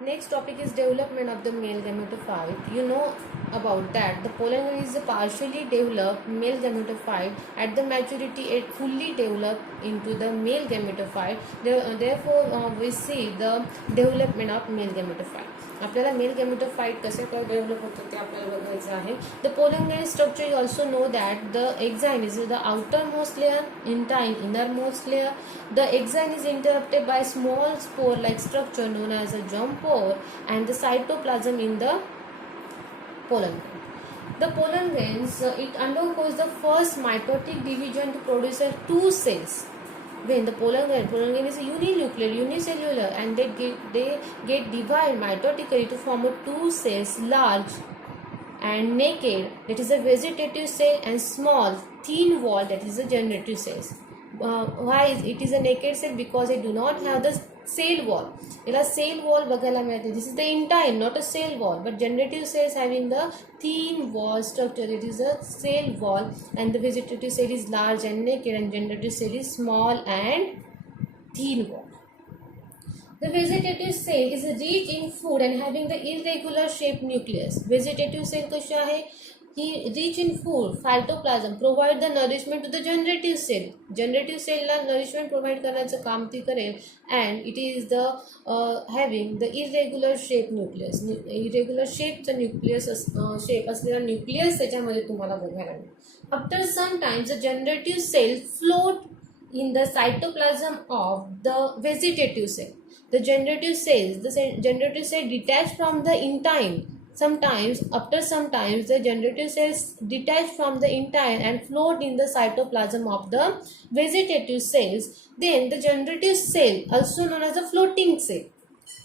Next topic is development of the male gametophyte. You know about that. The pollen grain is a partially developed male gametophyte. At the maturity, it fully developed into the male gametophyte. Therefore, we see the development of male gametophyte. आपल्याला male gametophyte कसे काय develop होतं ते आपल्याला बघायचं आहे. The pollen grain structure you also know that the exine is the outermost layer, intine inner most layer. The exine is interrupted by small spore-like structure known as a germ pore and the cytoplasm in the pollen grain. The pollen grains it undergoes the first mitotic division to produce two cells. When the pollen grain is uninuclear, unicellular, and they get divided mitotically to form a two cells, large and naked, that is a vegetative cell, and small thin wall, that is a generative cells. Why it is a naked cell? Because they do not have the cell wall. याला cell wall बघायला मिळते. This is the intine, not a cell wall, but generative cells having the thin wall structure. It is a cell wall, and the vegetative cell is large and naked, and generative cell is small and thin wall. The vegetative cell is rich in food and having the irregular shaped nucleus. Vegetative cell कशी आहे? He rich in food, phytoplasm, provide the nourishment to the generative cell. Generative cell La nourishment provide करण्याचं काम ती करेल, and it is the having the irregular shape nucleus. Irregular shape nucleus shape असलेला nucleus त्याच्यामध्ये तुम्हाला बघायला मिळेल. After some time, the generative cell float in the cytoplasm of the vegetative cell. The generative cell detach from the intine. Sometimes, after some time, the generative cells detach from the intine and float in the cytoplasm of the vegetative cells. Then the generative cell, also known as the floating cell,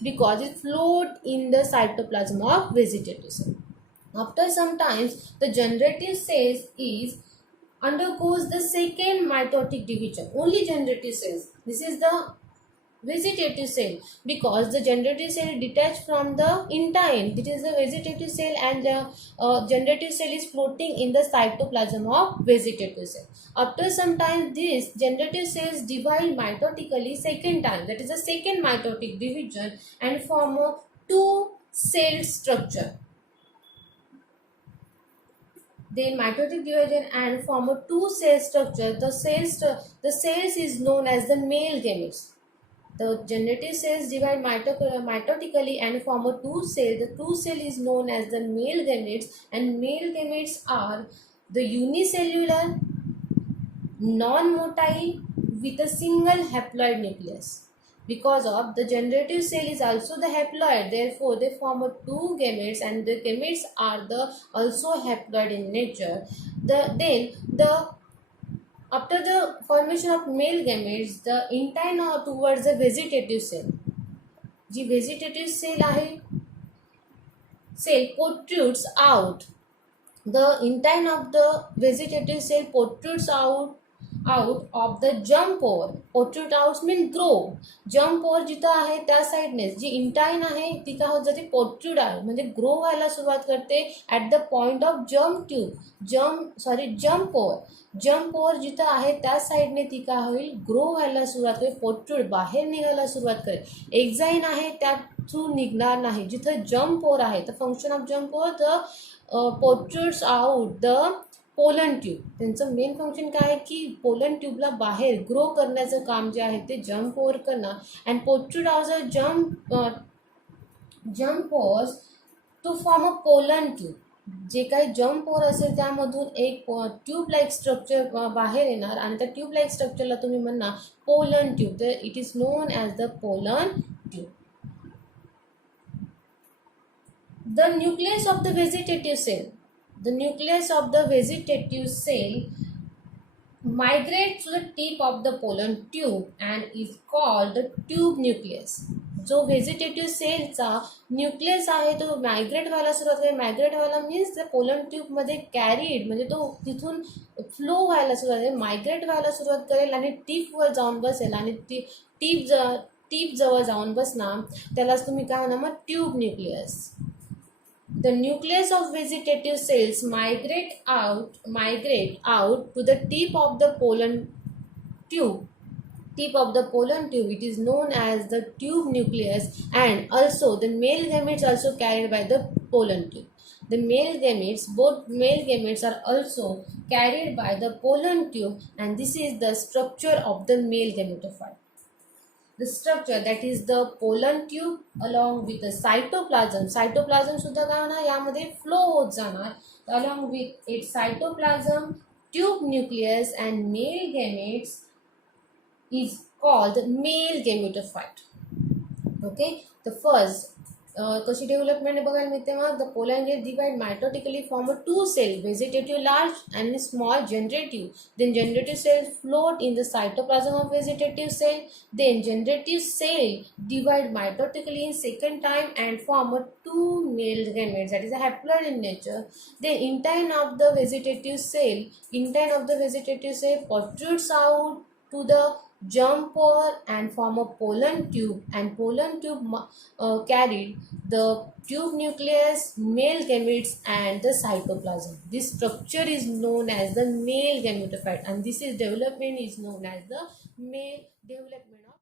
because it float in the cytoplasm of vegetative cell. After some time, the generative cells is undergoes the second mitotic division. Only generative cells. This is the vegetative cell, because the generative cell detached from the intine. It is the vegetative cell, and the generative cell is floating in the cytoplasm of vegetative cell. After some time, this generative cells divide mitotically second time. That is the second mitotic division, and form a two cell structure. Then mitotic division and form a two cell structure. The cells is known as the male gametes. The generative cells divide mitotically and form a two cell. The two cell is known as the male gametes, and male gametes are the unicellular, non-motile, with a single haploid nucleus. Because of the generative cell is also the haploid, therefore they form a two gametes, and the gametes are the also haploid in nature. After the formation of male gametes, the intine or towards the vegetative cell. Ji vegetative cell आहे, cell protrudes out. The intine of the vegetative cell protrudes out of the germ pore. Protrude out means grow. germ pore जिथं आहे त्या साईडने जी intine आहे ती काय होत जाते, protrude आहे म्हणजे ग्रो व्हायला सुरुवात करते at the point of germ tube. germ pore. germ pore जिथं आहे त्या साईडने ती काय होईल, ग्रो व्हायला सुरुवात करेल, protrude बाहेर निघायला सुरुवात करेल. एक्झाइन आहे त्या थ्रू निघणार नाही. जिथं germ pore आहे, the function of germ pore the protrudes out the pollen tube. त्यांचं मेन फंक्शन काय आहे की पोलन ट्यूबला बाहेर ग्रो करण्याचं काम जे आहे ते जम्प पोअर करणं, अँड पोर्ट्रूड आउट द जम्प pores to form a pollen tube. जे काही जम्प पोअर असेल त्यामधून एक ट्यूब लाईक स्ट्रक्चर बाहेर येणार, आणि त्या ट्यूब लाईक स्ट्रक्चरला तुम्ही म्हणणार पोलन ट्यूब. तर it is known as the pollen tube. The nucleus of the vegetative cell. The nucleus of the vegetative cell migrates to the tip of the pollen tube and is called the tube nucleus. जो vegetative सेलचा nucleus आहे तो migrate व्हायला सुरुवात करेल. Migrate व्हायला means त्या pollen ट्यूबमध्ये carried म्हणजे तो तिथून फ्लो व्हायला सुरुवात करेल, मायग्रेट व्हायला सुरुवात करेल आणि टिपवर जाऊन बसेल, आणि टीप जवळ जाऊन बसणार त्यालाच तुम्ही काय म्हणा मग tube nucleus. The nucleus of vegetative cells migrate out to the tip of the pollen tube tip of the pollen tube, it is known as the tube nucleus, and also the male gametes also carried by the pollen tube. The male gametes, both male gametes are also carried by the pollen tube, and this is the structure of the male gametophyte. The structure, that is the pollen tube along with the cytoplasm सुद्धा काय होणार यामध्ये flow होत जाणार along with its cytoplasm, tube nucleus and male gametes is called male gametophyte. Okay, the first कशी development बघायला मिळते मग the pollen gets divide mitotically form a two cell vegetative large and small generative. Then generative cells float in the cytoplasm of vegetative cell. Then generative cell divide mitotically in second time and form a two male gametes, that is a haploid in nature. The intestine of the vegetative cell protrudes out to the jumper and form a pollen tube, and pollen tube carried the tube nucleus, male gametes and the cytoplasm. This structure is known as the male gametophyte, and this is development is known as the male development of